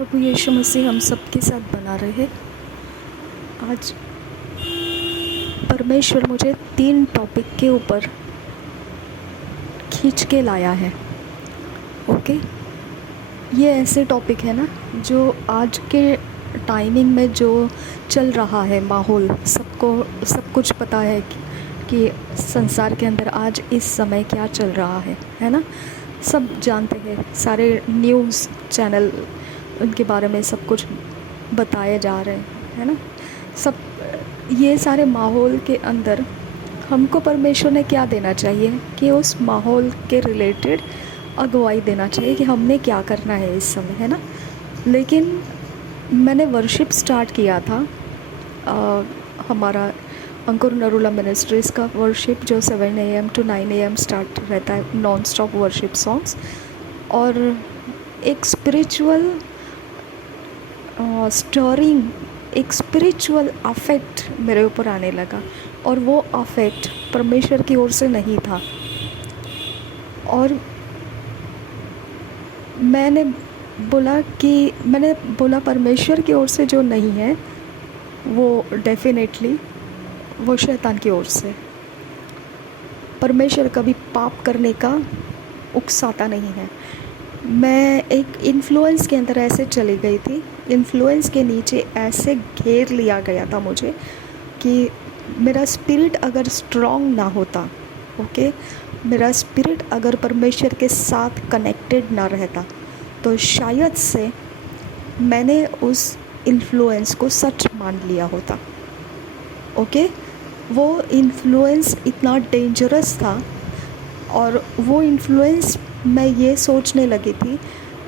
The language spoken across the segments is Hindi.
प्रभु यीशु मसीह हम सबके साथ बना रहे। आज परमेश्वर मुझे 3 टॉपिक के ऊपर खींच के लाया है। ओके, ये ऐसे टॉपिक है ना जो आज के टाइमिंग में जो चल रहा है माहौल, सबको सब कुछ पता है कि संसार के अंदर आज इस समय क्या चल रहा है ना। सब जानते हैं, सारे न्यूज़ चैनल उनके बारे में सब कुछ बताए जा रहे हैं, है ना। सब ये सारे माहौल के अंदर हमको परमेश्वर ने क्या देना चाहिए कि उस माहौल के रिलेटेड अगुवाई देना चाहिए कि हमने क्या करना है इस समय, है ना। लेकिन मैंने वर्शिप स्टार्ट किया था, हमारा अंकुर नरूला मिनिस्ट्रीज़ का वर्शिप जो 7 AM to 9 AM स्टार्ट रहता है, नॉन स्टॉप वर्शिप सॉन्ग्स, और एक स्पिरिचुअल स्टोरिंग, एक स्पिरिचुअल अफेक्ट मेरे ऊपर आने लगा, और वो अफेक्ट परमेश्वर की ओर से नहीं था। और मैंने बोला परमेश्वर की ओर से जो नहीं है वो डेफिनेटली वो शैतान की ओर से। परमेश्वर कभी पाप करने का उकसाता नहीं है। मैं एक इन्फ्लुएंस के अंदर ऐसे चली गई थी, इन्फ्लुएंस के नीचे ऐसे घेर लिया गया था मुझे कि मेरा स्पिरिट अगर स्ट्रॉन्ग ना होता, ओके, मेरा स्पिरिट अगर परमेश्वर के साथ कनेक्टेड ना रहता, तो शायद से मैंने उस इन्फ्लुएंस को सच मान लिया होता। ओके, वो इन्फ्लुएंस इतना डेंजरस था, और वो इन्फ्लुएंस मैं ये सोचने लगी थी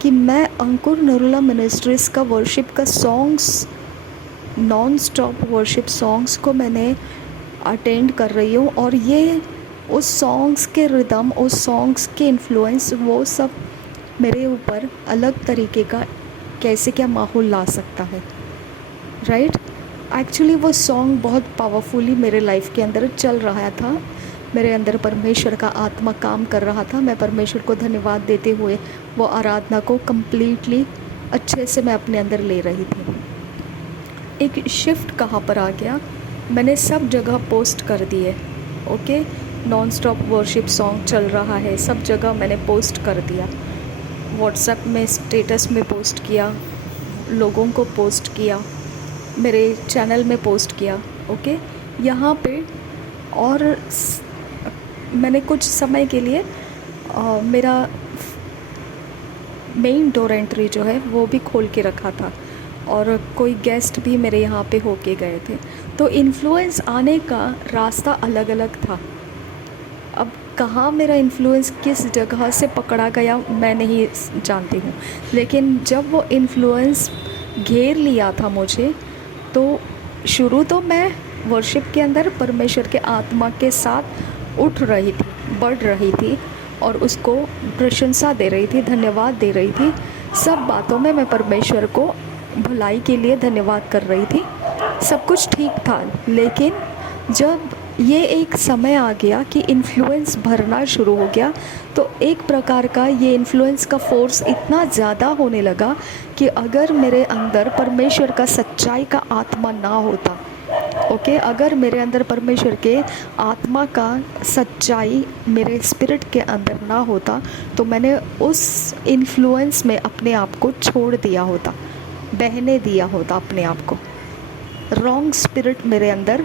कि मैं अंकुर नरूला मिनिस्ट्रीज़ का वर्शिप का songs, non stop worship songs को मैंने अटेंड कर रही हूँ, और ये उस सॉन्ग्स के रिदम, उस सॉन्ग्स के इन्फ्लुएंस, वो सब मेरे ऊपर अलग तरीके का कैसे क्या माहौल ला सकता है, राइट। एक्चुअली वो सॉन्ग बहुत पावरफुली मेरे लाइफ के अंदर चल रहा था, मेरे अंदर परमेश्वर का आत्मा काम कर रहा था। मैं परमेश्वर को धन्यवाद देते हुए वो आराधना को कम्प्लीटली अच्छे से मैं अपने अंदर ले रही थी। एक शिफ्ट कहाँ पर आ गया, मैंने सब जगह पोस्ट कर दिए। Okay, non stop worship song चल रहा है, सब जगह मैंने पोस्ट कर दिया। व्हाट्सएप में स्टेटस में पोस्ट किया, लोगों को पोस्ट किया, मेरे चैनल में पोस्ट किया। ओके, यहाँ पे और मैंने कुछ समय के लिए मेरा मेन डोर एंट्री जो है वो भी खोल के रखा था, और कोई गेस्ट भी मेरे यहाँ पे होके गए थे। तो इन्फ्लुएंस आने का रास्ता अलग अलग था। अब कहाँ मेरा इन्फ्लुएंस किस जगह से पकड़ा गया मैं नहीं जानती हूँ, लेकिन जब वो इन्फ्लुएंस घेर लिया था मुझे, तो शुरू तो मैं वर्शिप के अंदर परमेश्वर के आत्मा के साथ उठ रही थी, बढ़ रही थी, और उसको प्रशंसा दे रही थी, धन्यवाद दे रही थी। सब बातों में मैं परमेश्वर को भलाई के लिए धन्यवाद कर रही थी, सब कुछ ठीक था। लेकिन जब ये एक समय आ गया कि इन्फ्लुएंस भरना शुरू हो गया, तो एक प्रकार का ये इन्फ्लुएंस का फोर्स इतना ज़्यादा होने लगा कि अगर मेरे अंदर परमेश्वर का सच्चाई का आत्मा ना होता, ओके, अगर मेरे अंदर परमेश्वर के आत्मा का सच्चाई मेरे स्पिरिट के अंदर ना होता, तो मैंने उस इन्फ्लुएंस में अपने आप को छोड़ दिया होता, बहने दिया होता अपने आप को। रॉन्ग स्पिरिट मेरे अंदर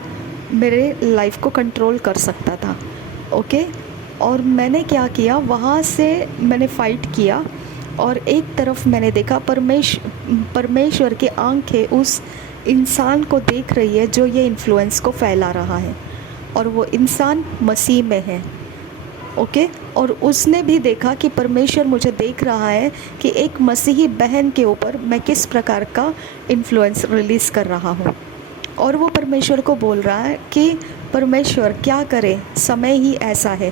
मेरे लाइफ को कंट्रोल कर सकता था। ओके, और मैंने क्या किया, वहाँ से मैंने फ़ाइट किया, और एक तरफ मैंने देखा परमेश्वर की आंखें उस इंसान को देख रही है जो ये इन्फ्लुएंस को फैला रहा है, और वो इंसान मसीह में है। ओके, और उसने भी देखा कि परमेश्वर मुझे देख रहा है कि एक मसीही बहन के ऊपर मैं किस प्रकार का इन्फ्लुएंस रिलीज़ कर रहा हूँ, और वो परमेश्वर को बोल रहा है कि परमेश्वर क्या करे, समय ही ऐसा है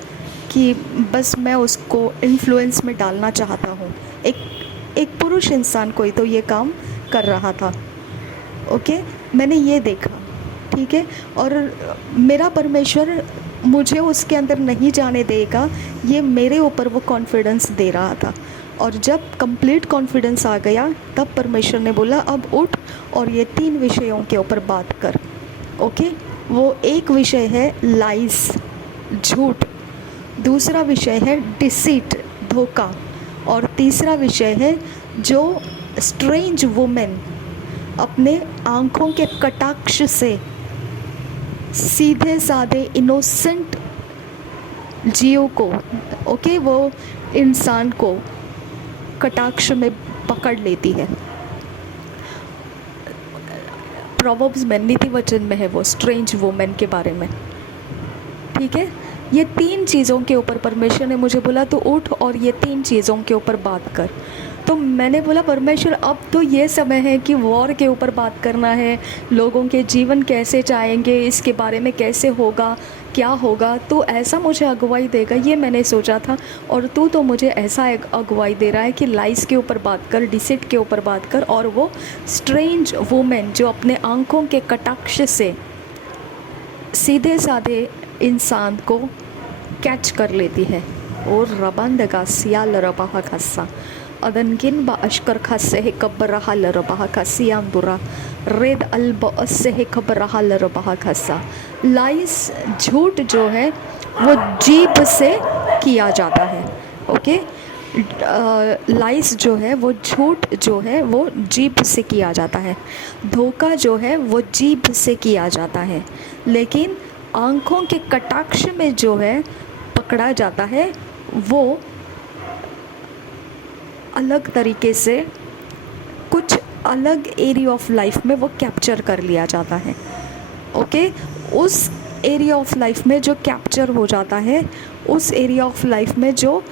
कि बस मैं उसको इन्फ्लुएंस में डालना चाहता हूँ। एक पुरुष इंसान कोई तो ये काम कर रहा था। ओके, मैंने ये देखा, ठीक है, और मेरा परमेश्वर मुझे उसके अंदर नहीं जाने देगा, ये मेरे ऊपर वो कॉन्फिडेंस दे रहा था। और जब कंप्लीट कॉन्फिडेंस आ गया तब परमेश्वर ने बोला अब उठ और ये 3 विषयों के ऊपर बात कर। ओके, वो एक विषय है लाइस, झूठ, दूसरा विषय है डिसीट, धोखा, और तीसरा विषय है जो स्ट्रेंज वुमेन अपने आँखों के कटाक्ष से सीधे साधे इनोसेंट जीव को, ओके, वो इंसान को कटाक्ष में पकड़ लेती है। प्रोवर्ब्स में, नीति वचन में है वो स्ट्रेंज वुमेन के बारे में। ठीक है, ये 3 चीज़ों के ऊपर परमेश्वर ने मुझे बोला तो उठ और ये 3 चीज़ों के ऊपर बात कर। तो मैंने बोला परमेश्वर अब तो ये समय है कि वॉर के ऊपर बात करना है, लोगों के जीवन कैसे जाएंगे, इसके बारे में कैसे होगा, क्या होगा, तो ऐसा मुझे अगुवाई देगा, ये मैंने सोचा था। और तू तो मुझे ऐसा अगुवाई दे रहा है कि लाइस के ऊपर बात कर, डिसिट के ऊपर बात कर, और वो स्ट्रेंज वुमेन जो अपने आँखों के कटाक्ष से सीधे साधे इंसान को कैच कर लेती है। और रबंद का सियाल रबाह खस्सा अदनकिन बा अशकर खस्से है कब्बरहा लरबाह खसियांदुरा रेद अल्ब से है खब्बरहा लरबाह खस्सा। लाइस, झूठ जो है वो जीभ से किया जाता है। ओके, लाइस जो है वो झूठ जो है वो जीभ से किया जाता है, धोखा जो है वो जीभ से किया जाता है, लेकिन आँखों के कटाक्ष में जो है पकड़ा जाता है वो अलग तरीके से कुछ अलग एरिया ऑफ लाइफ में वो कैप्चर कर लिया जाता है। ओके, उस एरिया ऑफ लाइफ में जो कैप्चर हो जाता है, उस एरिया ऑफ लाइफ में जो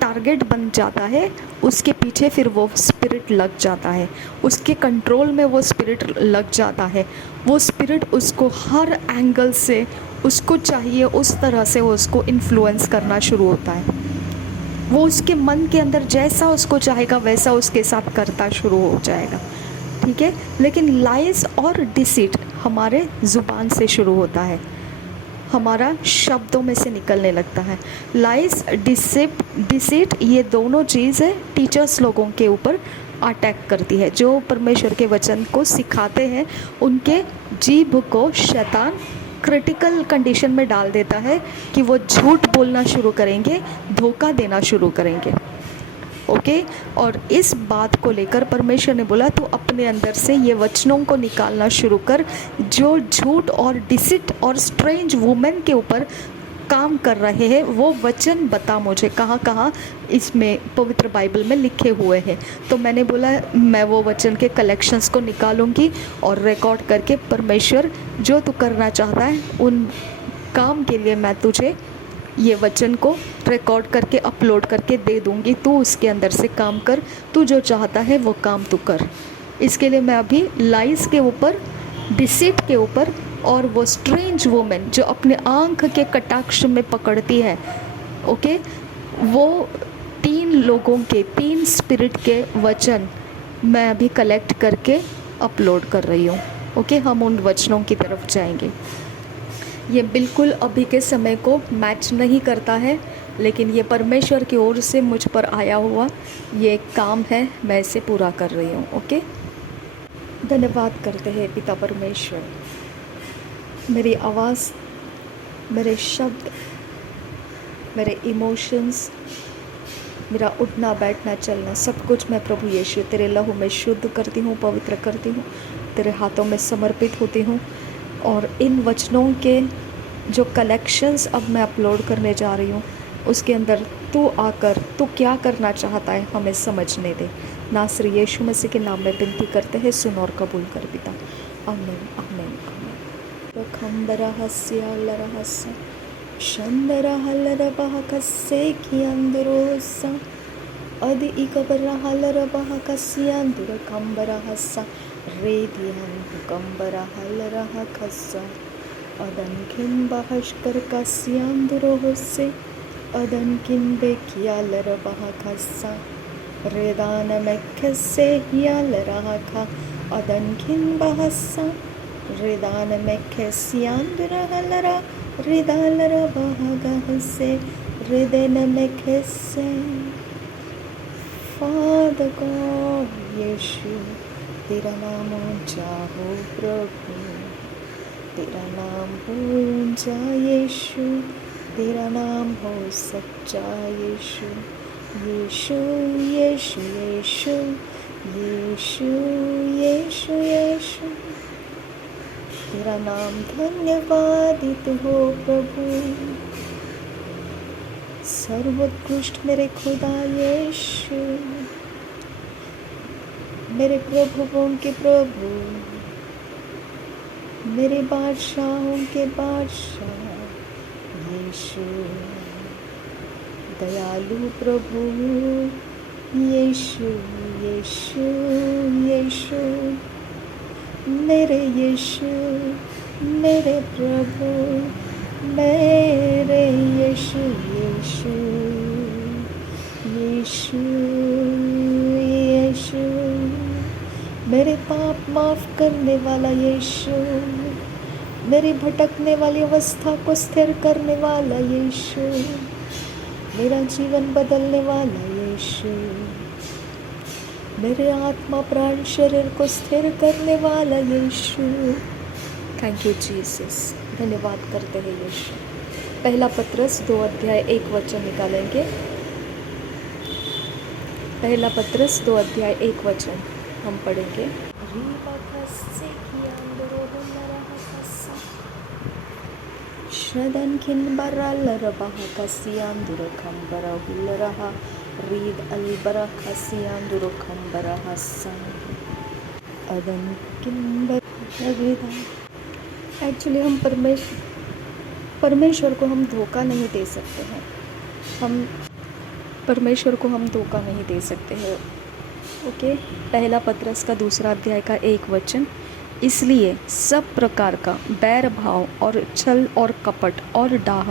टारगेट बन जाता है, उसके पीछे फिर वो स्पिरिट लग जाता है, उसके कंट्रोल में वो स्पिरिट लग जाता है। वो स्पिरिट उसको हर एंगल से उसको चाहिए उस तरह से वो उसको इन्फ्लुएंस करना शुरू होता है। वो उसके मन के अंदर जैसा उसको चाहेगा वैसा उसके साथ करता शुरू हो जाएगा। ठीक है, लेकिन लाइज और डिसीट हमारे ज़ुबान से शुरू होता है, हमारा शब्दों में से निकलने लगता है। लाइज, डिसीट ये दोनों चीज़ें टीचर्स लोगों के ऊपर अटैक करती है। जो परमेश्वर के वचन को सिखाते हैं उनके जीभ को शैतान क्रिटिकल कंडीशन में डाल देता है कि वो झूठ बोलना शुरू करेंगे, धोखा देना शुरू करेंगे। ओके, और इस बात को लेकर परमेश्वर ने बोला तो अपने अंदर से ये वचनों को निकालना शुरू कर जो झूठ और डिसिट और स्ट्रेंज वुमेन के ऊपर काम कर रहे हैं। वो वचन बता मुझे कहाँ कहाँ इसमें पवित्र बाइबल में लिखे हुए हैं। तो मैंने बोला मैं वो वचन के कलेक्शंस को निकालूंगी और रिकॉर्ड करके परमेश्वर जो तू करना चाहता है उन काम के लिए मैं तुझे ये वचन को रिकॉर्ड करके अपलोड करके दे दूंगी। तू उसके अंदर से काम कर, तू जो चाहता है वो काम तू कर। इसके लिए मैं अभी लाइस के ऊपर, डिसीट के ऊपर और वो स्ट्रेंज वुमेन जो अपने आँख के कटाक्ष में पकड़ती है, ओके, वो 3 लोगों के 3 स्पिरिट के वचन मैं अभी कलेक्ट करके अपलोड कर रही हूँ। ओके, हम उन वचनों की तरफ जाएंगे। ये बिल्कुल अभी के समय को मैच नहीं करता है, लेकिन ये परमेश्वर की ओर से मुझ पर आया हुआ ये एक काम है, मैं इसे पूरा कर रही हूँ। ओके, धन्यवाद करते हैं पिता परमेश्वर। मेरी आवाज़, मेरे शब्द, मेरे इमोशंस, मेरा उठना बैठना चलना सब कुछ मैं प्रभु यीशु तेरे लहू में शुद्ध करती हूँ, पवित्र करती हूँ, तेरे हाथों में समर्पित होती हूँ। और इन वचनों के जो कलेक्शंस अब मैं अपलोड करने जा रही हूँ उसके अंदर तू आकर तू क्या करना चाहता है हमें समझने दे। नासरी यीशु मसीह के नाम में विनती करते हैं, सुन और कबूल कर पिता। आमीन आमीन आमीन। रहस्य शंदरहलरबह कस्से कियंदरोसा अदि इकबरहलरबह कस्यांदुर कंबरहसा रेदियं कंबरहलरह कस्सा अदनकिन बहशकर कस्यांदुरोसे अदनकिन बेकियालरबह कस्सा रेदान मेखसे हियालरह खा अदनकिन बहसा रेदान मेखस्यांदुरहलरा रिदालरा बहगहसे रिदेन मेखसे। Father God, यीशु तेरा नाम ऊंचा हो प्रभु, तेरा नाम हो ऊंचा यीशु, तेरा नाम हो सच्चा यीशु, यीशु यीशु यीशु यीशु यीशु यीशु, तेरा नाम धन्यवादित हो प्रभु, सर्वोत्कृष्ट मेरे खुदा यीशु, मेरे प्रभुओं के प्रभु, मेरे बादशाहों के बादशाह यीशु, दयालु प्रभु यीशु यीशु यीशु, मेरे यीशु, मेरे प्रभु, मेरे यीशु यीशु यीशु यीशु, मेरे पाप माफ करने वाला यीशु, मेरी भटकने वाली अवस्था को स्थिर करने वाला यीशु, मेरा जीवन बदलने वाला यीशु, मेरे आत्मा प्राण शरीर को स्थिर करने वाला यीशु। थैंक यू जीसस, धन्यवाद करते हैं यीशु। पहला पत्रस 2 अध्याय 1 वचन निकालेंगे। पहला पत्रस 2 अध्याय 1 वचन हम पढ़ेंगे। श्रदन खिन बरल बहा कसियान दुरखम बरहुल रहा रीद अलबरा खसियान दुरखम बरहा अदन किन बरदा। एक्चुअली हम परमेश्वर को हम धोखा नहीं दे सकते हैं, हम परमेश्वर को हम धोखा नहीं दे सकते हैं। ओके, पहला पत्रस का 2 अध्याय का 1 वचन, इसलिए सब प्रकार का बैर भाव और छल और कपट और डाह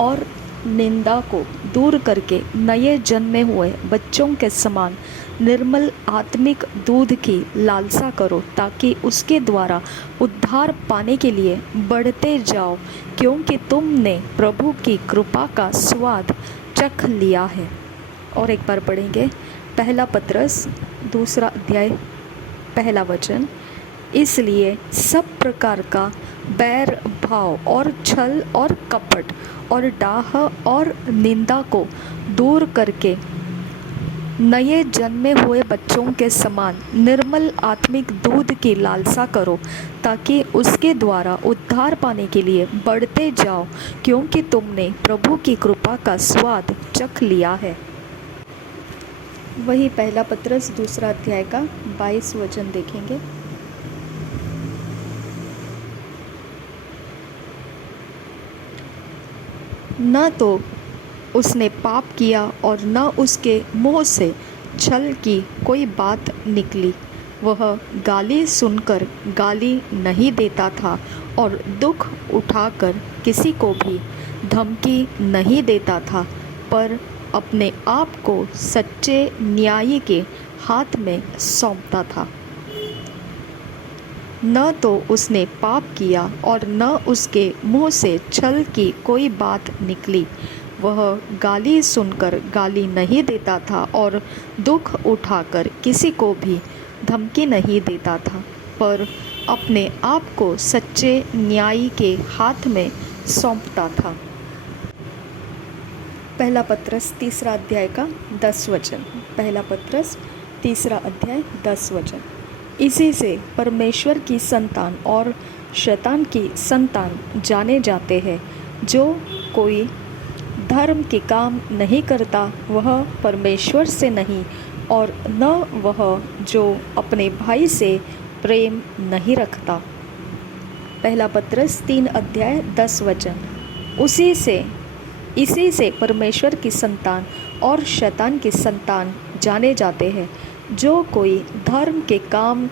और निंदा को दूर करके नए जन्मे हुए बच्चों के समान निर्मल आत्मिक दूध की लालसा करो, ताकि उसके द्वारा उद्धार पाने के लिए बढ़ते जाओ, क्योंकि तुमने प्रभु की कृपा का स्वाद चख लिया है। और एक बार पढ़ेंगे, पहला पत्रस 2 अध्याय पहला वचन, इसलिए सब प्रकार का बैर भाव और छल और कपट और डाह और निंदा को दूर करके नए जन्मे हुए बच्चों के समान निर्मल आत्मिक दूध की लालसा करो, ताकि उसके द्वारा उद्धार पाने के लिए बढ़ते जाओ, क्योंकि तुमने प्रभु की कृपा का स्वाद चख लिया है। वही पहला पत्रस 2 अध्याय का 22 वचन देखेंगे। न तो उसने पाप किया और न उसके मुँह से छल की कोई बात निकली। वह गाली सुनकर गाली नहीं देता था और दुख उठाकर किसी को भी धमकी नहीं देता था, पर अपने आप को सच्चे न्यायी के हाथ में सौंपता था। न तो उसने पाप किया और न उसके मुँह से छल की कोई बात निकली। वह गाली सुनकर गाली नहीं देता था और दुख उठाकर किसी को भी धमकी नहीं देता था, पर अपने आप को सच्चे न्यायी के हाथ में सौंपता था। पहला पत्रस 3 अध्याय का 10 वचन। पहला पत्रस 3 अध्याय 10 वचन, इसी से परमेश्वर की संतान और शैतान की संतान जाने जाते हैं। जो कोई धर्म के काम नहीं करता वह परमेश्वर से नहीं, और न वह जो अपने भाई से प्रेम नहीं रखता। पहला पत्रस 3 अध्याय 10 वचन, इसी से परमेश्वर की संतान और शैतान की संतान जाने जाते हैं। जो कोई धर्म के काम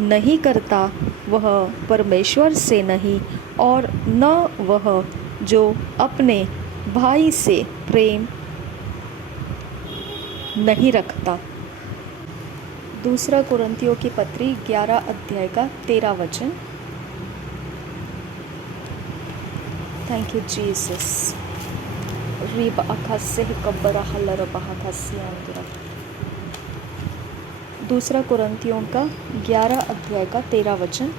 नहीं करता वह परमेश्वर से नहीं, और न वह जो अपने भाई से प्रेम नहीं रखता। 2 कुरिन्थियों की पत्री 11 अध्याय का 13 वचन। Thank you Jesus. रीब अखासे कब्बरा हल्लर बहा खसियांदरा। दूसरा कुरिन्थियों का 11 अध्याय का 13 वचन।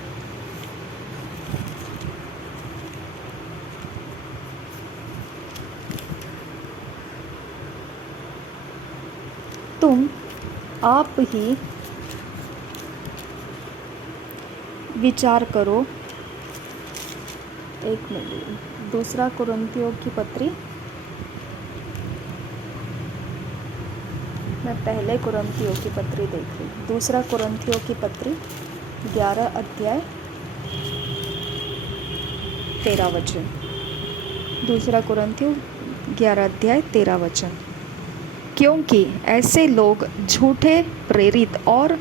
तुम आप ही विचार करो। एक मिनट, दूसरा कुरिन्थियों की पत्री, मैं पहले कुरिन्थियों की पत्री देख रही हूँ। दूसरा कुरिन्थियों की पत्री 11 अध्याय 13 वचन। दूसरा कुरिन्थियों 11 अध्याय 13 वचन। क्योंकि ऐसे लोग झूठे प्रेरित और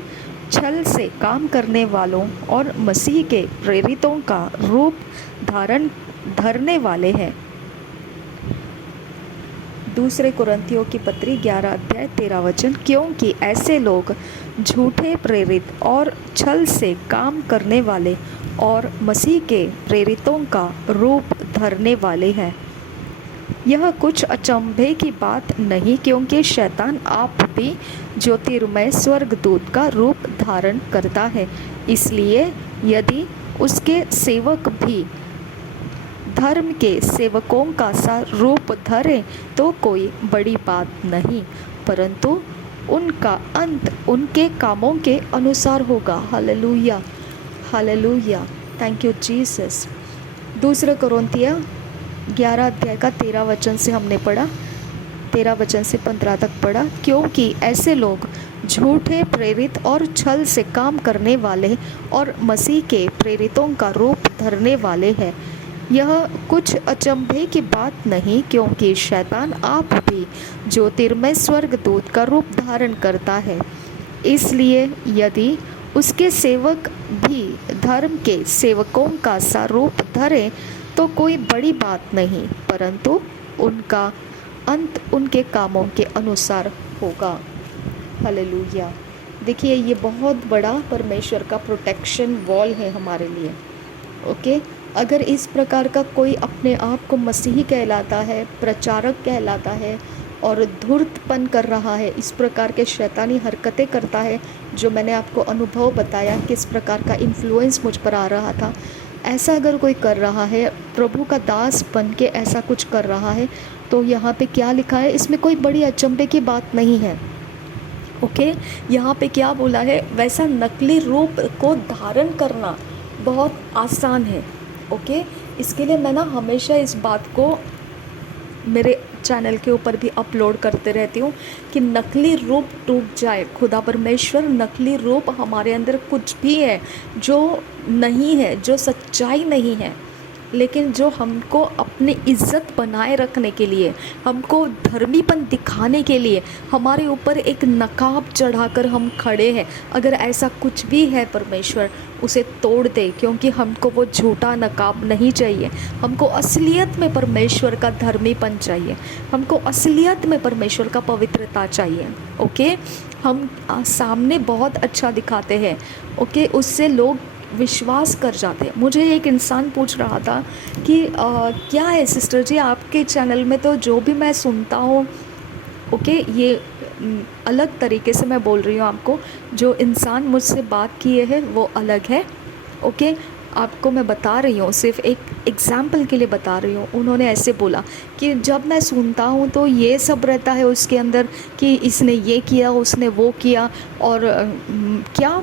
छल से काम करने वालों और मसीह के प्रेरितों का रूप धरने वाले हैं। दूसरे कुरिन्थियों की पत्री 11 अध्याय 13 वचन। क्योंकि ऐसे लोग झूठे प्रेरित और छल से काम करने वाले और मसीह के प्रेरितों का रूप धरने वाले हैं। यह कुछ अचंभे की बात नहीं, क्योंकि शैतान आप भी ज्योतिर्मय स्वर्गदूत का रूप धारण करता है। इसलिए यदि उसके सेवक भी धर्म के सेवकों का सा रूप धरें तो कोई बड़ी बात नहीं, परंतु उनका अंत उनके कामों के अनुसार होगा। Hallelujah, hallelujah, thank you Jesus. दूसरे कुरिन्थियों 11 अध्याय का 13 वचन से हमने पढ़ा, 13 वचन से 15 तक पढ़ा। क्योंकि ऐसे लोग झूठे प्रेरित और छल से काम करने वाले और मसीह के प्रेरितों का रूप धरने वाले हैं। यह कुछ अचंभे की बात नहीं, क्योंकि शैतान आप भी ज्योतिर्मय स्वर्गदूत का रूप धारण करता है। इसलिए यदि उसके सेवक भी धर्म के सेवकों का सा रूप धरें तो कोई बड़ी बात नहीं, परंतु उनका अंत उनके कामों के अनुसार होगा। हालेलुया। देखिए, ये बहुत बड़ा परमेश्वर का प्रोटेक्शन वॉल है हमारे लिए। ओके, अगर इस प्रकार का कोई अपने आप को मसीही कहलाता है, प्रचारक कहलाता है और धूर्तपन कर रहा है, इस प्रकार के शैतानी हरकतें करता है, जो मैंने आपको अनुभव बताया किस प्रकार का इन्फ्लुएंस मुझ पर आ रहा था, ऐसा अगर कोई कर रहा है, प्रभु का दास बन के ऐसा कुछ कर रहा है, तो यहाँ पे क्या लिखा है, इसमें कोई बड़ी अचंभे की बात नहीं है। ओके, यहाँ पे क्या बोला है, वैसा नकली रूप को धारण करना बहुत आसान है। ओके, इसके लिए मैं ना हमेशा इस बात को मेरे चैनल के ऊपर भी अपलोड करते रहती हूँ कि नकली रूप टूट जाए। खुदा परमेश्वर, नकली रूप हमारे अंदर कुछ भी है जो नहीं है, जो सच्चाई नहीं है, लेकिन जो हमको अपनी इज्जत बनाए रखने के लिए, हमको धर्मीपन दिखाने के लिए हमारे ऊपर एक नकाब चढ़ाकर हम खड़े हैं। अगर ऐसा कुछ भी है, परमेश्वर उसे तोड़ दे, क्योंकि हमको वो झूठा नकाब नहीं चाहिए। हमको असलियत में परमेश्वर का धर्मीपन चाहिए, हमको असलियत में परमेश्वर का पवित्रता चाहिए। ओके, हम सामने बहुत अच्छा दिखाते हैं, ओके, उससे लोग विश्वास कर जाते हैं। मुझे एक इंसान पूछ रहा था कि क्या है सिस्टर जी, आपके चैनल में तो जो भी मैं सुनता हूँ, ओके, ये अलग तरीके से मैं बोल रही हूँ आपको, जो इंसान मुझसे बात किए हैं वो अलग है। ओके, आपको मैं बता रही हूँ, सिर्फ एक एग्ज़ाम्पल के लिए बता रही हूँ। उन्होंने ऐसे बोला कि जब मैं सुनता हूँ तो ये सब रहता है उसके अंदर कि इसने ये किया, उसने वो किया, और क्या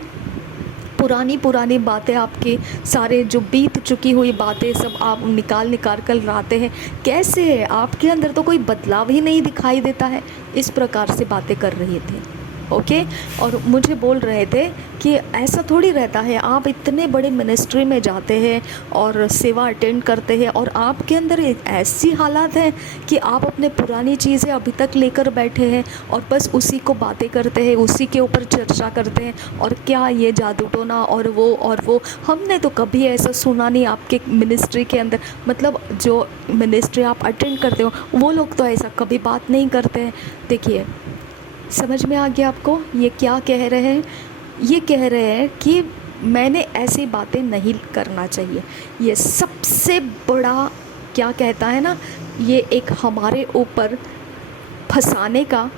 पुरानी बातें, आपके सारे जो बीत चुकी हुई बातें सब आप निकाल कर लाते हैं। कैसे है, आपके अंदर तो कोई बदलाव ही नहीं दिखाई देता है। इस प्रकार से बातें कर रहे थे। ओके, और मुझे बोल रहे थे कि ऐसा थोड़ी रहता है, आप इतने बड़े मिनिस्ट्री में जाते हैं और सेवा अटेंड करते हैं और आपके अंदर एक ऐसी हालात है कि आप अपने पुरानी चीज़ें अभी तक लेकर बैठे हैं और बस उसी को बातें करते हैं, उसी के ऊपर चर्चा करते हैं। और क्या ये जादू टोना और वो हमने तो कभी ऐसा सुना नहीं आपके मिनिस्ट्री के अंदर। मतलब जो मिनिस्ट्री आप अटेंड करते हो वो लोग तो ऐसा कभी बात नहीं करते हैं। देखिए, समझ में आ गया आपको ये क्या कह रहे हैं? ये कह रहे हैं कि मैंने ऐसी बातें नहीं करना चाहिए। ये सबसे बड़ा क्या कहता है ना, ये एक हमारे ऊपर फंसाने का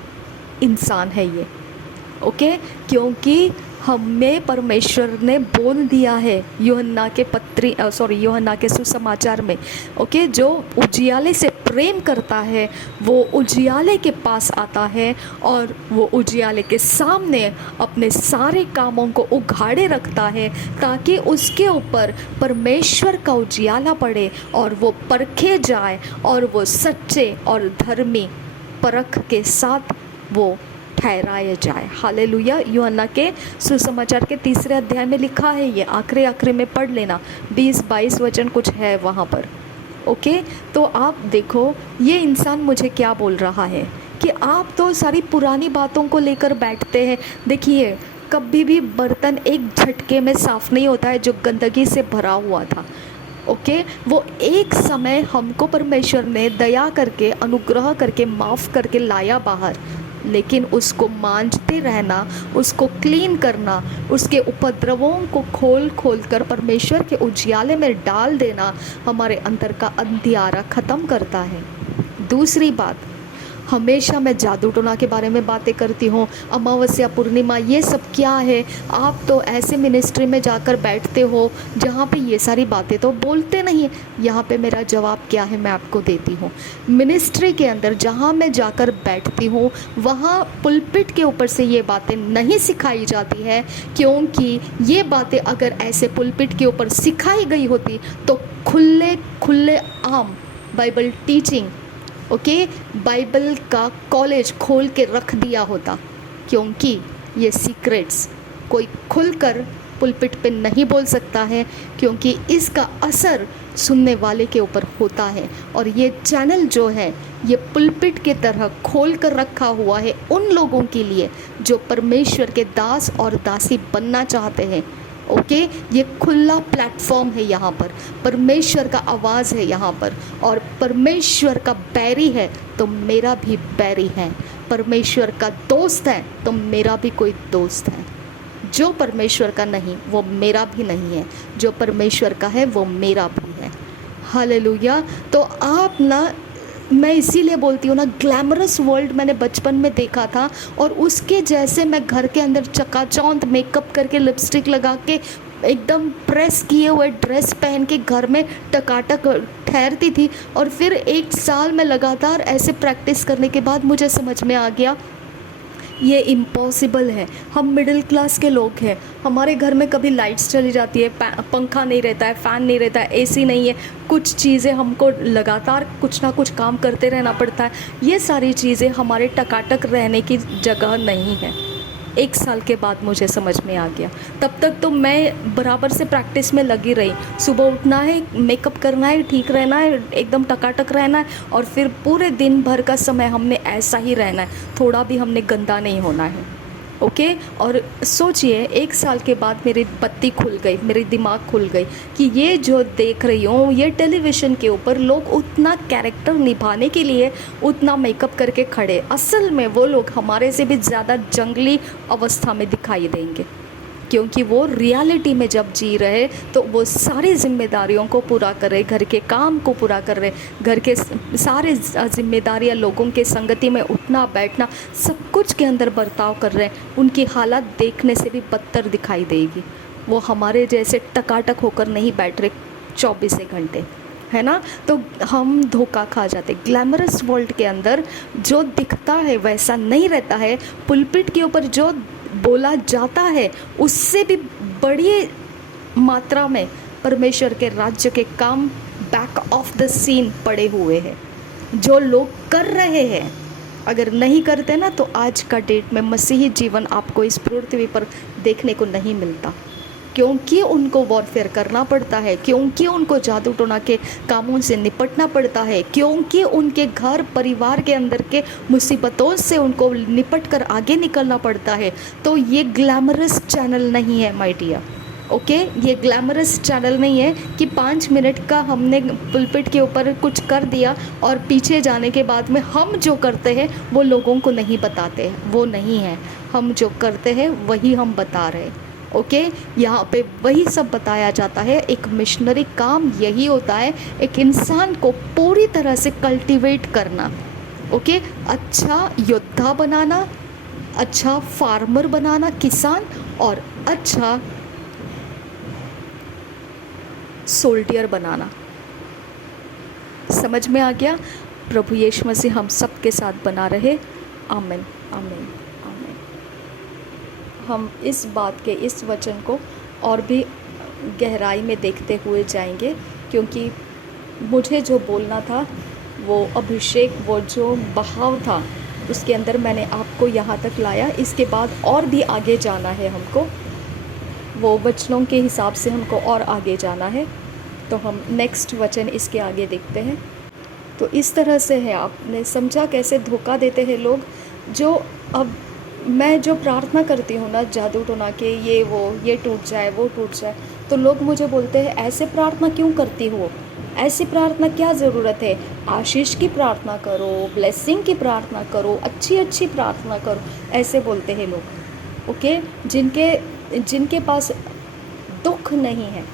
इंसान है ये। ओके, क्योंकि हमें परमेश्वर ने बोल दिया है यूहन्ना के सुसमाचार में, ओके, जो उजियाले से प्रेम करता है वो उजियाले के पास आता है और वो उजियाले के सामने अपने सारे कामों को उघाड़े रखता है ताकि उसके ऊपर परमेश्वर का उजियाला पड़े और वो परखे जाए और वो सच्चे और धर्मी परख के साथ वो ठहराए जाए। हालेलुया। यूहन्ना के सुसमाचार के 3 अध्याय में लिखा है, ये आखिरी में पढ़ लेना, 20-22 वचन कुछ है वहाँ पर। ओके, तो आप देखो ये इंसान मुझे क्या बोल रहा है कि आप तो सारी पुरानी बातों को लेकर बैठते हैं। देखिए, कभी भी बर्तन एक झटके में साफ़ नहीं होता है जो गंदगी से भरा हुआ था। ओके, वो एक समय हमको परमेश्वर ने दया करके, अनुग्रह करके, माफ़ करके लाया बाहर, लेकिन उसको मांजते रहना, उसको क्लीन करना, उसके उपद्रवों को खोल खोल कर परमेश्वर के उजियाले में डाल देना हमारे अंदर का अंधियारा ख़त्म करता है। दूसरी बात, हमेशा मैं जादू टोना के बारे में बातें करती हूँ, अमावस्या पूर्णिमा ये सब क्या है। आप तो ऐसे मिनिस्ट्री में जाकर बैठते हो जहाँ पे ये सारी बातें तो बोलते नहीं। यहाँ पे मेरा जवाब क्या है मैं आपको देती हूँ। मिनिस्ट्री के अंदर जहाँ मैं जाकर बैठती हूँ वहाँ पुलपिट के ऊपर से ये बातें नहीं सिखाई जाती है, क्योंकि ये बातें अगर ऐसे पुलपिट के ऊपर सिखाई गई होती तो खुले आम बाइबल टीचिंग, ओके, बाइबल का कॉलेज खोल के रख दिया होता, क्योंकि ये सीक्रेट्स कोई खुलकर पुलपिट पे नहीं बोल सकता है, क्योंकि इसका असर सुनने वाले के ऊपर होता है। और ये चैनल जो है ये पुलपिट के तरह खोल कर रखा हुआ है उन लोगों के लिए जो परमेश्वर के दास और दासी बनना चाहते हैं। ओके, ये खुला प्लेटफॉर्म है, यहाँ पर परमेश्वर का आवाज़ है यहाँ पर, और परमेश्वर का बैरी है तो मेरा भी बैरी है, परमेश्वर का दोस्त है तो मेरा भी कोई दोस्त है। जो परमेश्वर का नहीं वो मेरा भी नहीं है, जो परमेश्वर का है वो मेरा भी है। हालेलुया। तो आप ना, मैं इसीलिए बोलती हूँ ना, ग्लैमरस वर्ल्ड मैंने बचपन में देखा था और उसके जैसे मैं घर के अंदर चकाचौंध मेकअप करके, लिपस्टिक लगा के, एकदम प्रेस किए हुए ड्रेस पहन के घर में टकाटक ठहरती थी। और फिर 1 साल में लगातार ऐसे प्रैक्टिस करने के बाद मुझे समझ में आ गया ये इम्पॉसिबल है। हम मिडिल क्लास के लोग हैं, हमारे घर में कभी लाइट्स चली जाती है, पंखा नहीं रहता है, फ़ैन नहीं रहता है, एसी नहीं है, कुछ चीज़ें हमको लगातार कुछ ना कुछ काम करते रहना पड़ता है। ये सारी चीज़ें हमारे टकाटक रहने की जगह नहीं है। 1 साल के बाद मुझे समझ में आ गया। तब तक तो मैं बराबर से प्रैक्टिस में लगी रही, सुबह उठना है, मेकअप करना है, ठीक रहना है, एकदम टकाटक रहना है, और फिर पूरे दिन भर का समय हमने ऐसा ही रहना है, थोड़ा भी हमने गंदा नहीं होना है। ओके, और सोचिए 1 साल के बाद मेरी बत्ती खुल गई, मेरी दिमाग खुल गई कि ये जो देख रही हूँ ये टेलीविज़न के ऊपर लोग उतना कैरेक्टर निभाने के लिए उतना मेकअप करके खड़े, असल में वो लोग हमारे से भी ज़्यादा जंगली अवस्था में दिखाई देंगे, क्योंकि वो रियलिटी में जब जी रहे तो वो सारी जिम्मेदारियों को पूरा कर रहे, घर के काम को पूरा कर रहे, घर के सारे जिम्मेदारियां, लोगों के संगति में उठना बैठना, सब कुछ के अंदर बर्ताव कर रहे हैं। उनकी हालत देखने से भी बदतर दिखाई देगी। वो हमारे जैसे टकाटक होकर नहीं बैठ रहे 24 घंटे, है ना। तो हम धोखा खा जाते। ग्लैमरस वर्ल्ड के अंदर जो दिखता है वैसा नहीं रहता है। पुलपिट के ऊपर जो बोला जाता है उससे भी बड़ी मात्रा में परमेश्वर के राज्य के काम बैक ऑफ द सीन पड़े हुए हैं, जो लोग कर रहे हैं। अगर नहीं करते ना तो आज का डेट में मसीही जीवन आपको इस पृथ्वी पर देखने को नहीं मिलता, क्योंकि उनको वॉरफेयर करना पड़ता है, क्योंकि उनको जादू टोना के कामों से निपटना पड़ता है, क्योंकि उनके घर परिवार के अंदर के मुसीबतों से उनको निपट कर आगे निकलना पड़ता है। तो ये ग्लैमरस चैनल नहीं है माय डियर। ओके, ये ग्लैमरस चैनल नहीं है कि 5 मिनट का हमने पुलपिट के ऊपर कुछ कर दिया और पीछे जाने के बाद में हम जो करते हैं वो लोगों को नहीं बताते हैं, वो नहीं है। हम जो करते हैं वही हम बता रहे हैं। ओके, यहाँ पे वही सब बताया जाता है। एक मिशनरी काम यही होता है, एक इंसान को पूरी तरह से कल्टीवेट करना, ओके, अच्छा योद्धा बनाना, अच्छा फार्मर बनाना, किसान, और अच्छा सोल्डियर बनाना। समझ में आ गया? प्रभु यीशु मसीह हम सब के साथ बना रहे। आमीन, आमीन, आमीन। हम इस बात के, इस वचन को और भी गहराई में देखते हुए जाएंगे, क्योंकि मुझे जो बोलना था, वो अभिषेक, वो जो बहाव था, उसके अंदर मैंने आपको यहाँ तक लाया। इसके बाद और भी आगे जाना है हमको, वो वचनों के हिसाब से हमको और आगे जाना है। तो हम नेक्स्ट वचन इसके आगे देखते हैं। तो इस तरह से है, आपने समझा कैसे धोखा देते हैं लोग। जो अब मैं जो प्रार्थना करती हूँ ना, जादू टोना के, ये टूट जाए, वो टूट जाए, तो लोग मुझे बोलते हैं ऐसे प्रार्थना क्यों करती हो, ऐसी प्रार्थना क्या ज़रूरत है, आशीष की प्रार्थना करो, ब्लेसिंग की प्रार्थना करो, अच्छी अच्छी प्रार्थना करो, ऐसे बोलते हैं लोग। ओके, जिनके पास दुख नहीं है,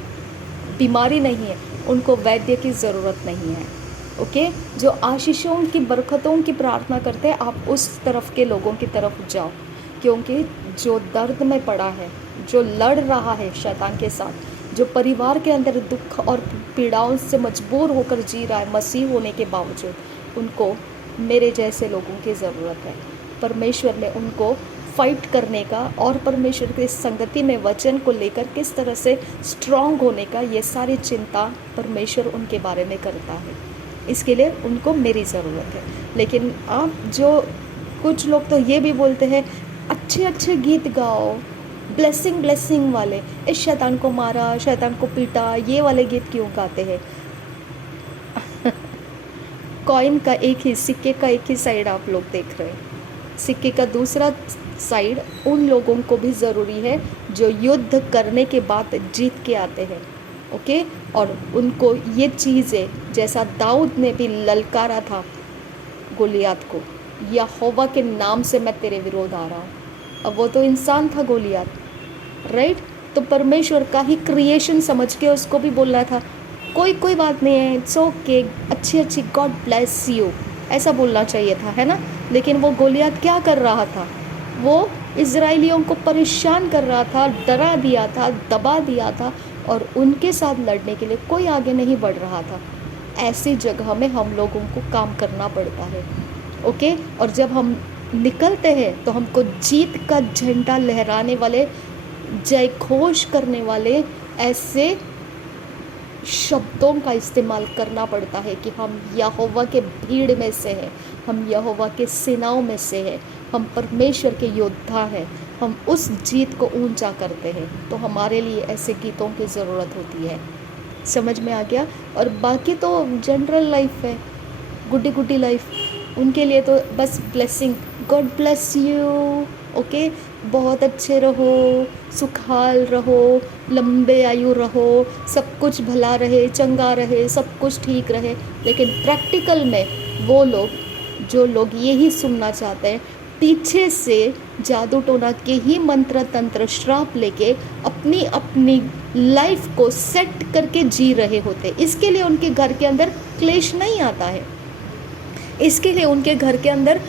बीमारी नहीं है, उनको वैद्य की ज़रूरत नहीं है। ओके, जो आशीषों की, बरकतों की प्रार्थना करते हैं, आप उस तरफ के लोगों की तरफ जाओ, क्योंकि जो दर्द में पड़ा है, जो लड़ रहा है शैतान के साथ, जो परिवार के अंदर दुख और पीड़ाओं से मजबूर होकर जी रहा है मसीह होने के बावजूद, उनको मेरे जैसे लोगों की ज़रूरत है। परमेश्वर ने उनको फाइट करने का और परमेश्वर की संगति में वचन को लेकर किस तरह से स्ट्रांग होने का, ये सारी चिंता परमेश्वर उनके बारे में करता है। इसके लिए उनको मेरी ज़रूरत है। लेकिन आप जो कुछ लोग तो ये भी बोलते हैं अच्छे अच्छे गीत गाओ, ब्लेसिंग वाले, इस शैतान को मारा, शैतान को पीटा, ये वाले गीत क्यों गाते हैं? कॉइन का एक ही, सिक्के का एक ही साइड आप लोग देख रहे हैं। सिक्के का दूसरा साइड उन लोगों को भी ज़रूरी है जो युद्ध करने के बाद जीत के आते हैं। ओके, और उनको ये चीज़ें, जैसा दाऊद ने भी ललकारा था गोलियात को, यहोवा के नाम से मैं तेरे विरोध आ रहा हूँ। अब वो तो इंसान था गोलियात, राइट? तो परमेश्वर का ही क्रिएशन समझ के उसको भी बोल रहा था, कोई बात नहीं है, इट्स ओके, अच्छी गॉड ब्लेस यू, ऐसा बोलना चाहिए था, है ना? लेकिन वो गोलियात क्या कर रहा था? वो इज़राइलियों को परेशान कर रहा था, डरा दिया था, दबा दिया था, और उनके साथ लड़ने के लिए कोई आगे नहीं बढ़ रहा था। ऐसी जगह में हम लोगों को काम करना पड़ता है। ओके, और जब हम निकलते हैं तो हमको जीत का झंडा लहराने वाले, जय घोष करने वाले ऐसे शब्दों का इस्तेमाल करना पड़ता है कि हम यहोवा के भीड़ में से हैं, हम यहोवा के सेनाओं में से हैं, हम परमेश्वर के योद्धा हैं, हम उस जीत को ऊंचा करते हैं। तो हमारे लिए ऐसे गीतों की ज़रूरत होती है। समझ में आ गया? और बाकी तो जनरल लाइफ है, गुड्डी लाइफ, उनके लिए तो बस blessing, God bless you, okay, बहुत अच्छे रहो, सुखाल रहो, लंबे आयु रहो, सब कुछ भला रहे, चंगा रहे, सब कुछ ठीक रहे। लेकिन प्रैक्टिकल में वो लोग, जो लोग यही सुनना चाहते हैं, पीछे से जादू टोना के ही मंत्र तंत्र श्राप लेके अपनी लाइफ को सेट करके जी रहे होते। इसके लिए उनके घर के अंदर क्लेश नहीं आता है, इसके लिए उनके घर के अंदर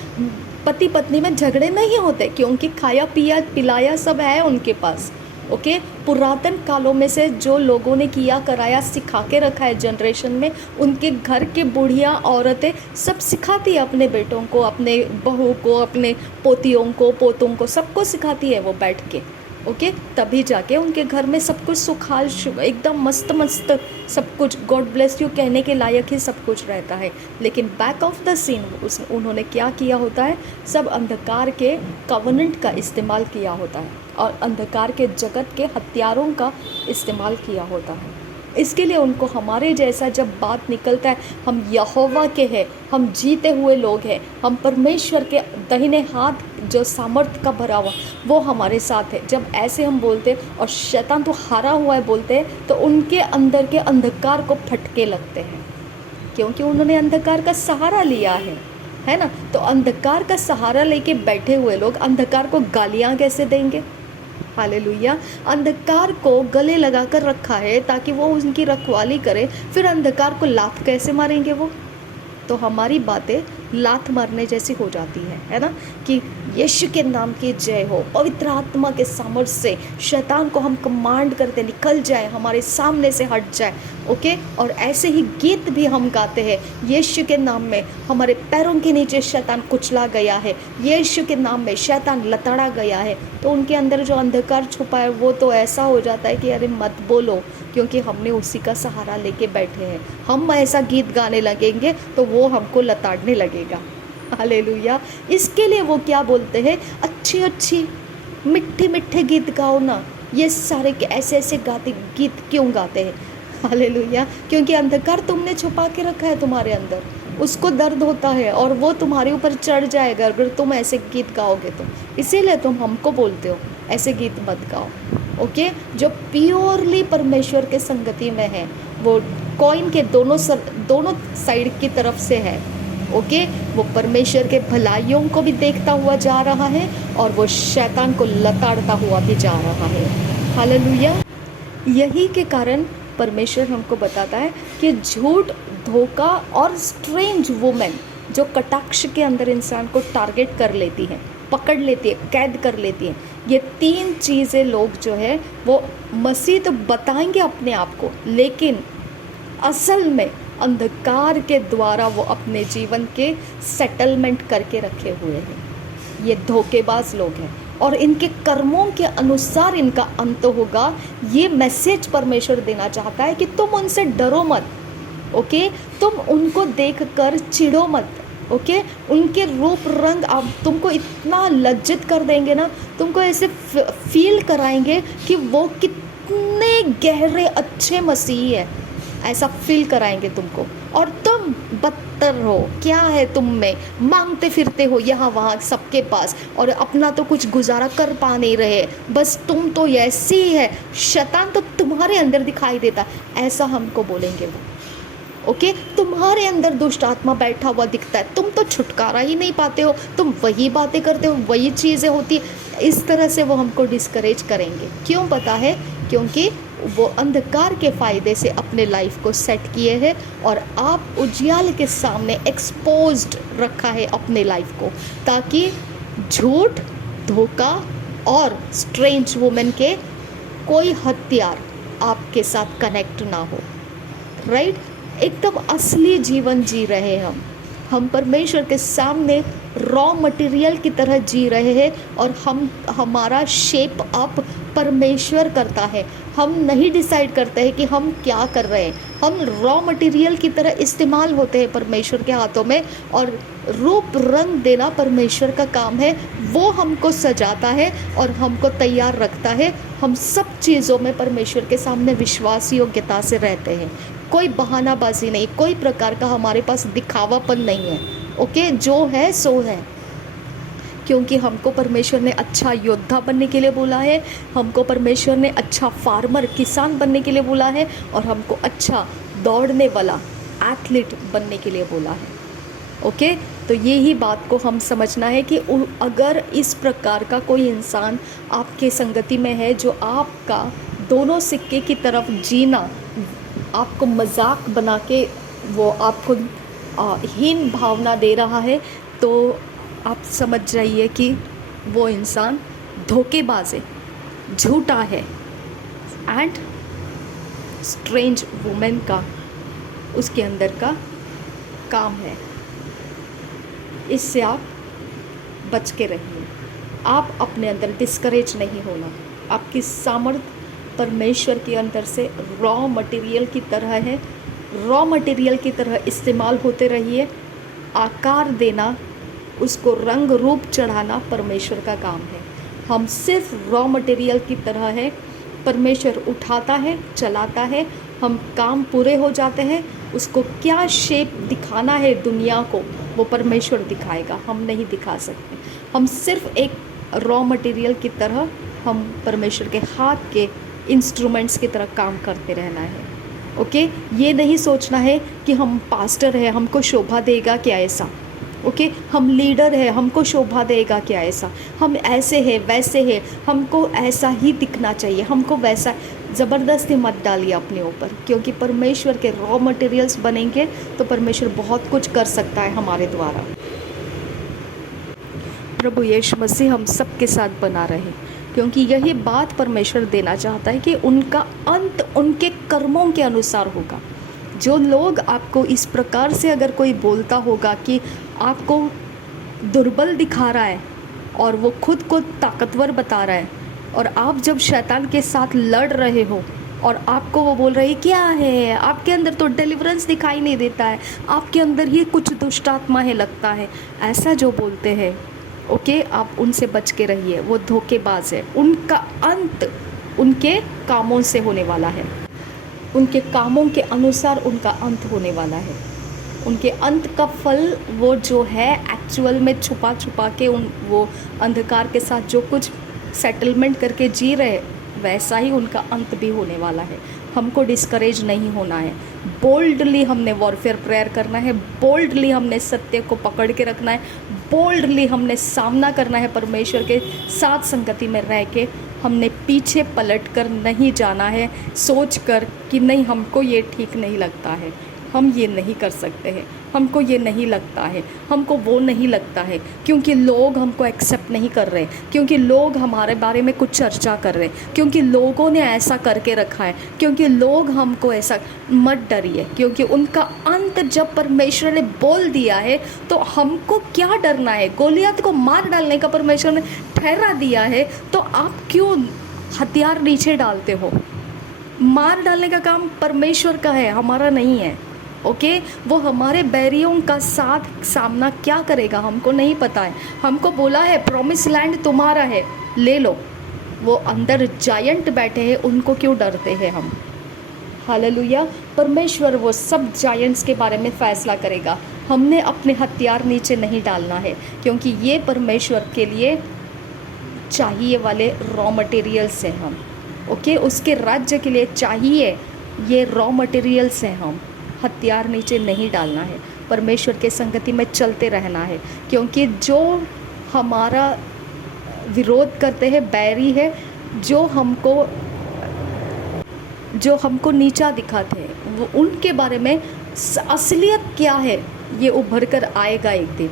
पति पत्नी में झगड़े नहीं होते, क्योंकि खाया पिया पिलाया सब है उनके पास। ओके, पुरातन कालों में से जो लोगों ने किया कराया सिखा के रखा है जनरेशन में, उनके घर के बुढ़िया औरतें सब सिखाती है अपने बेटों को, अपने बहू को, अपने पोतियों को, पोतों को, सबको सिखाती है वो बैठ के। ओके, तभी जाके उनके घर में सब कुछ सुखाल एकदम मस्त सब कुछ गॉड ब्लेस यू कहने के लायक ही सब कुछ रहता है। लेकिन बैक ऑफ द सीन उन्होंने क्या किया होता है? सब अंधकार के कवनेंट का इस्तेमाल किया होता है और अंधकार के जगत के हथियारों का इस्तेमाल किया होता है। इसके लिए उनको हमारे जैसा जब बात निकलता है, हम यहोवा के हैं, हम जीते हुए लोग हैं, हम परमेश्वर के दाहिने हाथ जो सामर्थ्य का भरा हुआ वो हमारे साथ है, जब ऐसे हम बोलते हैं और शैतान तो हारा हुआ है बोलते हैं, तो उनके अंदर के अंधकार को फटके लगते हैं, क्योंकि उन्होंने अंधकार का सहारा लिया है ना? तो अंधकार का सहारा लेके बैठे हुए लोग अंधकार को गालियाँ कैसे देंगे? हालेलुया। अंधकार को गले लगा कर रखा है ताकि वो उनकी रखवाली करे, फिर अंधकार को लात कैसे मारेंगे वो? तो हमारी बातें लात मारने जैसी हो जाती है ना, कि यीशु के नाम की जय हो, पवित्र आत्मा के सामर्थ्य से शैतान को हम कमांड करते निकल जाए, हमारे सामने से हट जाए। ओके, और ऐसे ही गीत भी हम गाते हैं, यीशु के नाम में हमारे पैरों के नीचे शैतान कुचला गया है, यीशु के नाम में शैतान लताड़ा गया है। तो उनके अंदर जो अंधकार छुपा है वो तो ऐसा हो जाता है कि अरे मत बोलो, क्योंकि हमने उसी का सहारा लेके बैठे हैं। हम ऐसा गीत गाने लगेंगे तो वो हमको लताड़ने लगेगा। हालेलुया। इसके लिए वो क्या बोलते हैं, अच्छी अच्छी मिट्ठे मिट्ठे गीत गाओ ना। ये सारे ऐसे ऐसे गीत क्यों गाते हैं? हालेलुया। क्योंकि अंधकार तुमने छुपा के रखा है तुम्हारे अंदर, उसको दर्द होता है और वो तुम्हारे ऊपर चढ़ जाएगा अगर तुम ऐसे गीत गाओगे तो। इसीलिए तुम हमको बोलते हो ऐसे गीत मत गाओ। ओके, जो प्योरली परमेश्वर के संगति में है, वो कॉइन के दोनों साइड की तरफ से है। ओके, वो परमेश्वर के भलाइयों को भी देखता हुआ जा रहा है और वो शैतान को लताड़ता हुआ भी जा रहा है। हालेलुया। यही के कारण परमेश्वर हमको बताता है कि झूठ, धोखा और स्ट्रेंज वुमेन जो कटाक्ष के अंदर इंसान को टारगेट कर लेती है, पकड़ लेती है, कैद कर लेती है, ये 3 चीज़ें लोग जो है वो मसीह तो बताएंगे अपने आप को, लेकिन असल में अंधकार के द्वारा वो अपने जीवन के सेटलमेंट करके रखे हुए हैं। ये धोखेबाज लोग हैं और इनके कर्मों के अनुसार इनका अंत होगा। ये मैसेज परमेश्वर देना चाहता है कि तुम उनसे डरो मत। ओके, तुम उनको देखकर चिढ़ो मत। ओके, उनके रूप रंग आप तुमको इतना लज्जित कर देंगे ना, तुमको ऐसे फील कराएंगे कि वो कितने गहरे अच्छे मसीही है, ऐसा फील कराएंगे तुमको। और तुम बदतर हो, क्या है तुम में, मांगते फिरते हो यहाँ वहाँ सबके पास और अपना तो कुछ गुजारा कर पा नहीं रहे, बस तुम तो ऐसी ही है, शैतान तो तुम्हारे अंदर दिखाई देता, ऐसा हमको बोलेंगे वो। ओके, तुम्हारे अंदर दुष्ट आत्मा बैठा हुआ दिखता है, तुम तो छुटकारा ही नहीं पाते हो, तुम वही बातें करते हो, वही चीज़ें होती है। इस तरह से वो हमको डिस्करेज करेंगे। क्यों पता है? क्योंकि वो अंधकार के फ़ायदे से अपने लाइफ को सेट किए हैं और आप उजियाल के सामने एक्सपोज्ड रखा है अपने लाइफ को, ताकि झूठ, धोखा और स्ट्रेंज वुमेन के कोई हथियार आपके साथ कनेक्ट ना हो। राइट? एकदम असली जीवन जी रहे हम परमेश्वर के सामने रॉ मटेरियल की तरह जी रहे हैं और हमारा शेप अप परमेश्वर करता है। हम नहीं डिसाइड करते हैं कि हम क्या कर रहे हैं, हम रॉ मटेरियल की तरह इस्तेमाल होते हैं परमेश्वर के हाथों में, और रूप रंग देना परमेश्वर का काम है। वो हमको सजाता है और हमको तैयार रखता है। हम सब चीज़ों में परमेश्वर के सामने विश्वास योग्यता से रहते हैं। कोई बहानाबाजी नहीं, कोई प्रकार का हमारे पास दिखावापन नहीं है। ओके, जो है सो है, क्योंकि हमको परमेश्वर ने अच्छा योद्धा बनने के लिए बोला है, हमको परमेश्वर ने अच्छा फार्मर, किसान बनने के लिए बोला है, और हमको अच्छा दौड़ने वाला एथलीट बनने के लिए बोला है। ओके, तो यही बात को हम समझना है कि अगर इस प्रकार का कोई इंसान आपके संगति में है जो आपका दोनों सिक्के की तरफ जीना, आपको मजाक बना के वो आपको हीन भावना दे रहा है, तो आप समझ जाइए कि वो इंसान धोखेबाज है, झूठा है एंड स्ट्रेंज वुमेन का उसके अंदर का काम है। इससे आप बच के रहिए। आप अपने अंदर डिस्करेज नहीं होना। आपकी सामर्थ्य परमेश्वर के अंदर से रॉ मटेरियल की तरह है, रॉ मटेरियल की तरह इस्तेमाल होते रहिए। आकार देना, उसको रंग रूप चढ़ाना परमेश्वर का काम है। हम सिर्फ रॉ मटेरियल की तरह है। परमेश्वर उठाता है, चलाता है, हम काम पूरे हो जाते हैं। उसको क्या शेप दिखाना है दुनिया को, वो परमेश्वर दिखाएगा, हम नहीं दिखा सकते। हम सिर्फ एक रॉ मटेरियल की तरह, हम परमेश्वर के हाथ के इंस्ट्रूमेंट्स की तरह काम करते रहना है। ओके, ये नहीं सोचना है कि हम पास्टर हैं, हमको शोभा देगा क्या ऐसा। ओके, हम लीडर है, हमको शोभा देगा क्या ऐसा, हम ऐसे हैं वैसे हैं, हमको ऐसा ही दिखना चाहिए, हमको वैसा। ज़बरदस्ती मत डालिए अपने ऊपर, क्योंकि परमेश्वर के रॉ मटेरियल्स बनेंगे तो परमेश्वर बहुत कुछ कर सकता है हमारे द्वारा। प्रभु यीशु मसीह हम सब के साथ बना रहे, क्योंकि यही बात परमेश्वर देना चाहता है कि उनका अंत उनके कर्मों के अनुसार होगा। जो लोग आपको इस प्रकार से अगर कोई बोलता होगा कि आपको दुर्बल दिखा रहा है और वो खुद को ताकतवर बता रहा है, और आप जब शैतान के साथ लड़ रहे हो और आपको वो बोल रही क्या है, आपके अंदर तो डिलीवरेंस दिखाई नहीं देता है, आपके अंदर ही कुछ दुष्ट आत्मा है लगता है, ऐसा जो बोलते हैं, ओके, आप उनसे बच के रहिए। वो धोखेबाज है। उनका अंत उनके कामों से होने वाला है, उनके कामों के अनुसार उनका अंत होने वाला है। उनके अंत का फल वो जो है एक्चुअल में छुपा छुपा के वो अंधकार के साथ जो कुछ सेटलमेंट करके जी रहे, वैसा ही उनका अंत भी होने वाला है। हमको डिस्करेज नहीं होना है। बोल्डली हमने वॉरफेयर प्रेयर करना है, बोल्डली हमने सत्य को पकड़ के रखना है, बोल्डली हमने सामना करना है। परमेश्वर के साथ संगति में रह के हमने पीछे पलट कर नहीं जाना है, सोच कर कि नहीं हमको ये ठीक नहीं लगता है, हम ये नहीं कर सकते हैं, हमको ये नहीं लगता है, हमको वो नहीं लगता है, क्योंकि लोग हमको एक्सेप्ट नहीं कर रहे, क्योंकि लोग हमारे बारे में कुछ चर्चा कर रहे, क्योंकि लोगों ने ऐसा करके रखा है, क्योंकि लोग हमको ऐसा। मत डरिए, क्योंकि उनका अंत जब परमेश्वर ने बोल दिया है तो हमको क्या डरना है। गोलियत को मार डालने का परमेश्वर ने ठहरा दिया है, तो आप क्यों हथियार नीचे डालते हो। मार डालने का काम परमेश्वर का है, हमारा नहीं है। ओके, वो हमारे बैरियों का साथ सामना क्या करेगा हमको नहीं पता है। हमको बोला है प्रॉमिस लैंड तुम्हारा है, ले लो। वो अंदर जायंट बैठे हैं, उनको क्यों डरते हैं हम। हालेलुया। परमेश्वर वो सब जायंट्स के बारे में फ़ैसला करेगा। हमने अपने हथियार नीचे नहीं डालना है, क्योंकि ये परमेश्वर के लिए चाहिए वाले रॉ मटेरियल्स हैं हम। ओके, उसके राज्य के लिए चाहिए ये रॉ मटेरियल्स हैं हम। हथियार नीचे नहीं डालना है, परमेश्वर के संगति में चलते रहना है, क्योंकि जो हमारा विरोध करते हैं बैरी है, जो हमको नीचा दिखाते हैं, वो उनके बारे में असलियत क्या है ये उभर कर आएगा एक दिन,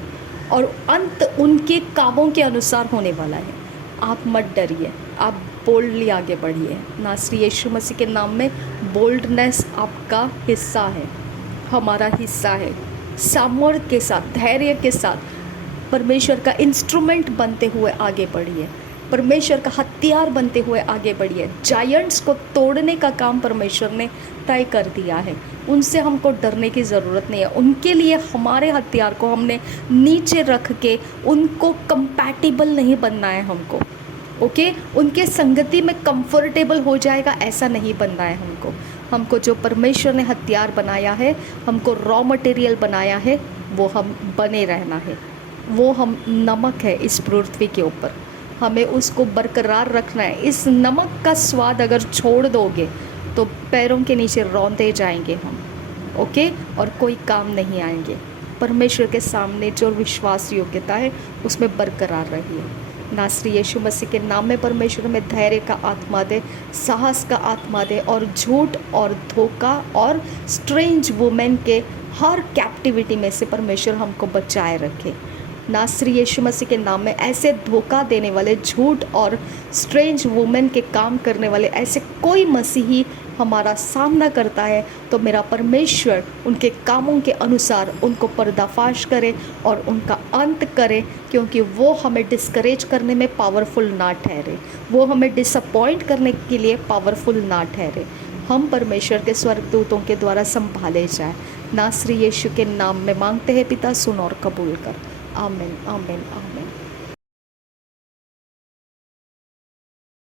और अंत उनके कामों के अनुसार होने वाला है। आप मत डरिए, आप बोल्डली आगे बढ़िए। नासरी यीशु मसीह के नाम में बोल्डनेस आपका हिस्सा है, हमारा हिस्सा है। सामर्थ के साथ, धैर्य के साथ परमेश्वर का इंस्ट्रूमेंट बनते हुए आगे बढ़िए, परमेश्वर का हथियार बनते हुए आगे बढ़िए। जायंट्स को तोड़ने का काम परमेश्वर ने तय कर दिया है, उनसे हमको डरने की ज़रूरत नहीं है। उनके लिए हमारे हथियार को हमने नीचे रख के उनको कंपैटिबल नहीं बनना है हमको। ओके, उनके संगति में कंफर्टेबल हो जाएगा ऐसा नहीं बनना है हमको जो परमेश्वर ने हथियार बनाया है, हमको रॉ मटेरियल बनाया है, वो हम बने रहना है। वो हम नमक है इस पृथ्वी के ऊपर, हमें उसको बरकरार रखना है। इस नमक का स्वाद अगर छोड़ दोगे तो पैरों के नीचे रौंदे जाएंगे हम। ओके, और कोई काम नहीं आएंगे। परमेश्वर के सामने जो विश्वास योग्यता है उसमें बरकरार रहिए। नासरी यीशु मसीह के नाम में परमेश्वर में धैर्य का आत्मा दे, साहस का आत्मा दे, और झूठ और धोखा और स्ट्रेंज वुमेन के हर कैप्टिविटी में से परमेश्वर हमको बचाए रखे। नासरी यीशु मसीह के नाम में ऐसे धोखा देने वाले, झूठ और स्ट्रेंज वुमेन के काम करने वाले ऐसे कोई मसीही हमारा सामना करता है तो मेरा परमेश्वर उनके कामों के अनुसार उनको पर्दाफाश करे और उनका अंत करे, क्योंकि वो हमें डिस्करेज करने में पावरफुल ना ठहरे, वो हमें डिसअपॉइंट करने के लिए पावरफुल ना ठहरे। हम परमेश्वर के स्वर्गदूतों के द्वारा संभाले जाए। नासरी यीशु के नाम में मांगते हैं पिता, सुन और कबूल कर। आमीन, आमीन, आमीन।